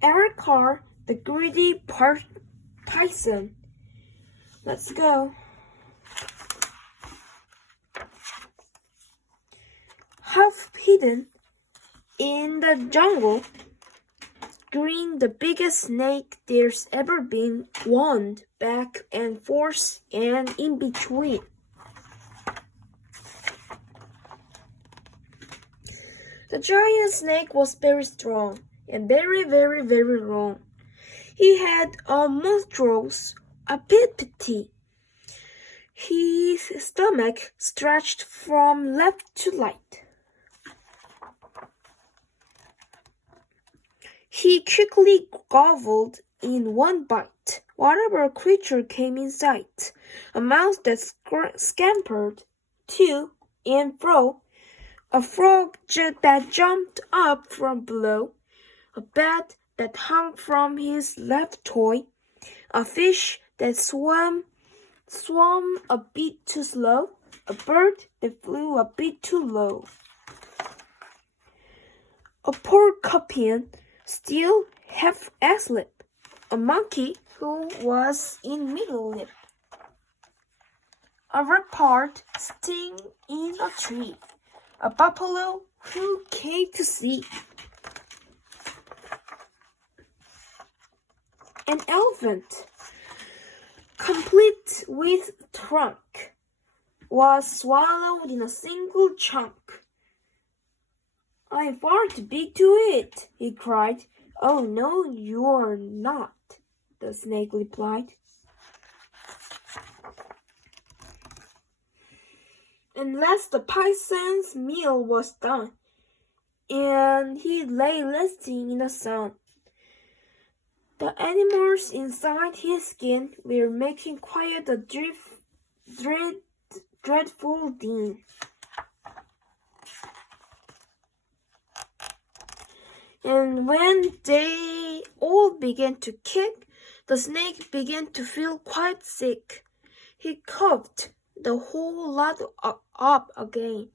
Carle, the greedy python. Let's go. Half hidden in the jungle, Green, the biggest snake there's ever been, wound back and forth and in between. The giant snake was very strong and very, very, very long. He had a monstrous appetite. His stomach stretched from left to right. He quickly gobbled in one bite whatever creature came in sight, a mouse that scampered to and fro, a frog that jumped up from below, a bat that hung from his left toe, a fish that swam a bit too slow, a bird that flew a bit too low, a porcupine still half asleep, a monkey who was in middle lip, a leopard sitting in a tree, a buffalo who came to see, an elephant, complete with trunk, was swallowed in a single chunk. "I'm far too big to eat," he cried. "Oh, no, you're not," the snake replied. Unless the python's meal was done, and he lay resting in the sun. The animals inside his skin were making quite a dreadful din. And when they all began to kick, the snake began to feel quite sick. He coughed the whole lot up again,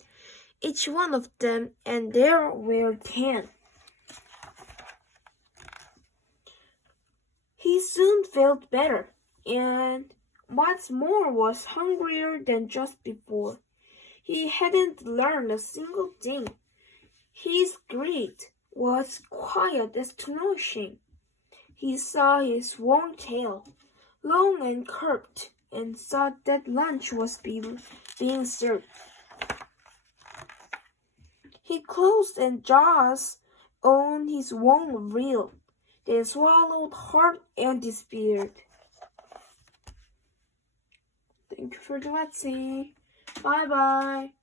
each one of them, and there were 10. He soon felt better, and what's more was hungrier than just before. He hadn't learned a single thing. His greed was quite astonishing. He saw his long tail, long and curved, and thought that lunch was being served. He closed his jaws on his long reel, then swallowed hard and disappeared. Thank you for watching. Bye bye.